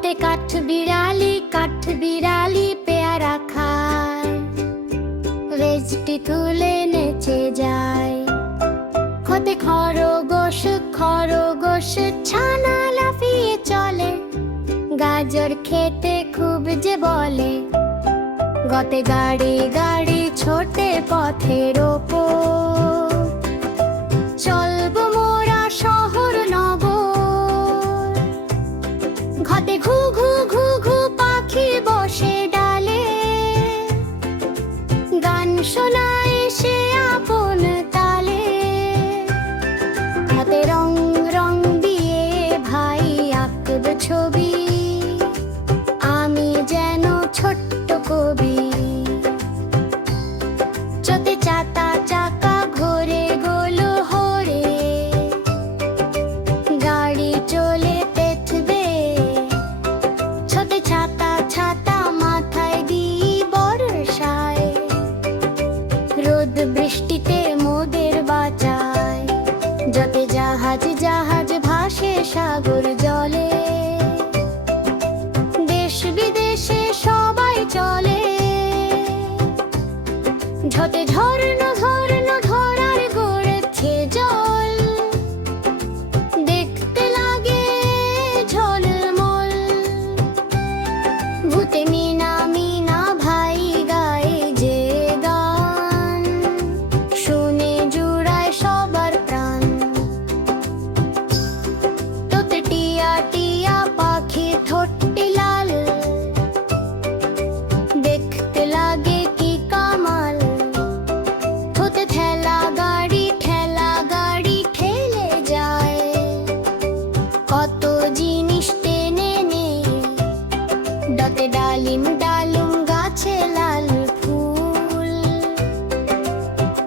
ঘতে কাঠ বিড়ালি পেয়ারা খায়, লেজটি তুলে নেচে যায়। ঘতে খরগোশ ছানা লাফিয়ে চলে, গাজর খেতে খুব যে বলে। গতে গাড়ি ছোটে পথের ওপর, চলবো মোরা শহর নগর। ঘতে ঘু পাখি বসে ডালে, গান শোনায় সে আপন তালে। ঘতে রং দিয়ে ভাই আঁকবে ছবি, আমি যেন ছোট্ট কবি। চতে চাকা ঘোরে গোল হরে, গাড়ি চলে পেছবে। ছোটে ছাতা মাথায় দিই বর্ষায়, রোদ বৃষ্টিতে মোদের বাঁচায়। যতে জাহাজ ভাসে সাগর জলে, দেশ বিদেশে সবাই চলে। ঝতে ধরার গড়েছে জল, দেখতে লাগে ঝলমল। ভূতে মিনা ভাই গায় যে গান, শুনে জুড়ায় সবার প্রাণ। তোতে টিয়া পাখি ঠোঁটটি লাল, দেখতে লাগে কি কামাল। থোতে ঠেলা গাড়ি ঠেলে যায়, কত জিনিস টেনে নে। ডতে ডালিম গাছে লাল ফুল,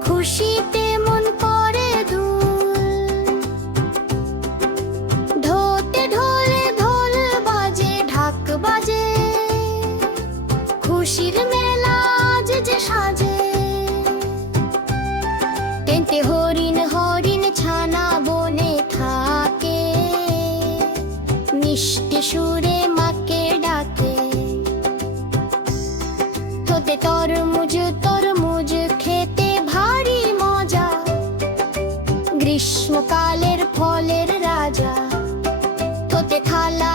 খুশিতে মন করে দুল। ঢোতে ঢোল বাজে, ঢাক বাজে, খুশির মেলা যে সাজে। টেনতে হরিণ ছানা বনে থাকে, মিষ্টি সুরে মাকে ডাকে। তোতে তরমুজ খেতে ভারী মজা, গ্রীষ্মকালের ফলের রাজা। তোতে থালা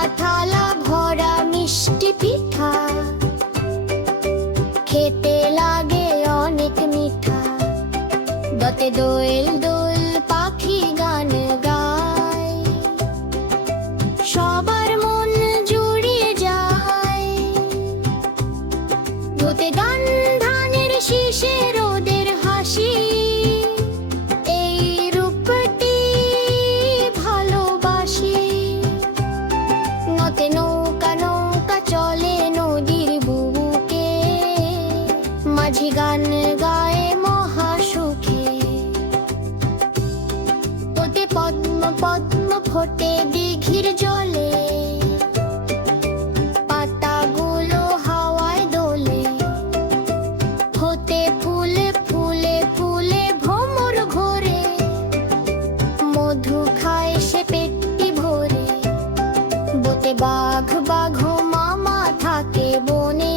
ভরা মিষ্টি পিঠা, খেতে লাগে অনেক মিঠা। দতে দোয়েল পাখি গান গায়, সবার মন জুড়িয়ে যায়। ধোতে ধানের শীষে রোদের হাসি, এই রূপটি ভালোবাসি। নতে নৌকা চলে নদীর বুকে, মাঝি গান গায় মহাসুখে। ওতে পদ্ম ফোটে দিঘির জলে, পাতাগুলো হাওয়ায় দোলে। হতে ফুলে ভ্রমর ঘোরে, মধু খায় সে পেটটি ভরে। বোতে বাঘ মামা থাকে বনে,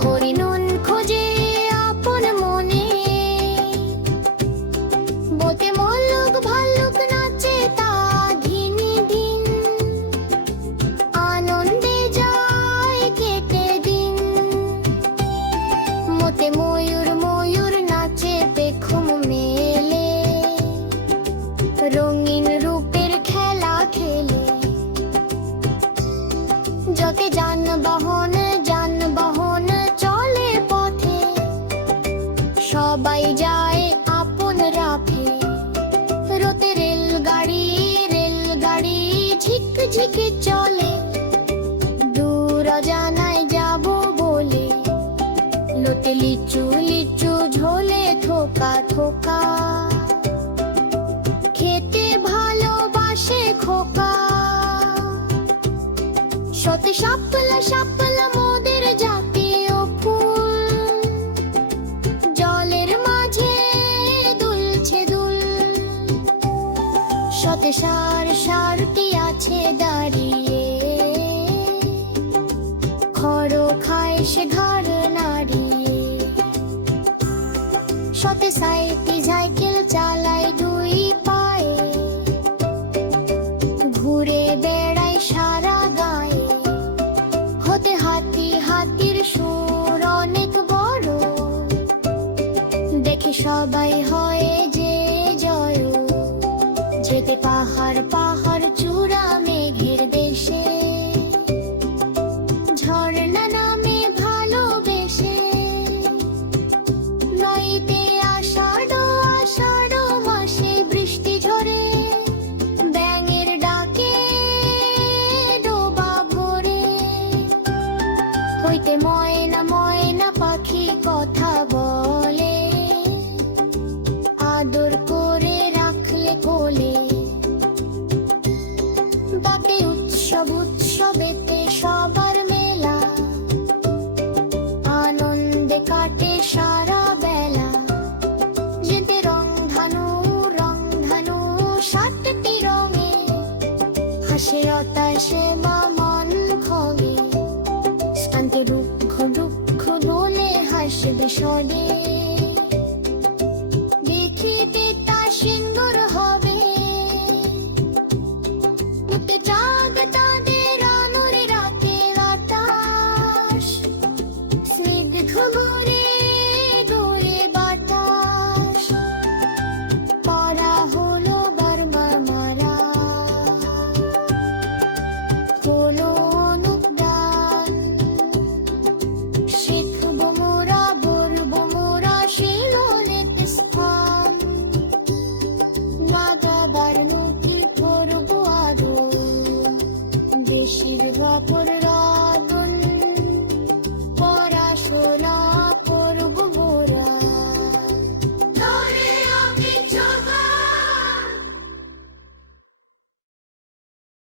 হরিণ খোঁজে আপন মনে। বোতে ভাল্লুক নাচে তা দিন, আনন্দে যায় কেটে দিন। মোতে ময়ূর নাচে পেখম মেলে, রঙিন রূপের খেলা খেলে। যতে যানবাহন চলে পথে, সবাই যায় আপন রাফে। রোতে রেলগাড়ি ঝিক চলে, দূর জানায় যাব বলে। লোটে লিচু ঝোলে থোকা, খেতে ভালোবাসে খোকা। সতে শাপলা মোদের জাতীয় ফুল, জলের মাঝে দুলছে দুল। সতে সারটি আছে দাঁড়িয়ে, ঘরও খায় সে ঘর নাড়িয়ে, সতে সাইকেল চালায় দুই পায়ে, ঘুরে বেড়ায় সারা গায়ে, হতে হাতির সুর অনেক বড়, দেখে সবাই হয় যে জয়, যেতে পাহাড় চূড়া মেঘের দেশে, ঝর্ণা নামে ভালোবেসে, নইতে আষাঢ় মাসে বৃষ্টি ঝরে, ব্যাঙের ডাকে ডোবা ভরে, হইতে ময়না পাখি কথা বলে, আদর করে রাখলে কোলে, বাকে উৎসবেতে সবার মেলা, আনন্দে কাটে সারা বেলা, যেতে রংধানু 7টি রঙে, হাসে হতাশে বা মন খগে, শান্তি দুঃখ বলে হাসবে সদে, দেখিতে তা সুন্দর হবে, চাঁদ তাদের আলোরে রাতে বাতাস, স্নিগ্ধ ঘুরে বাতাস, পরা হলো বার্মার মারা, হলো অনুদান, শিখবো মোরা বলবো মোরা শিলনের স্থান, মাগাবার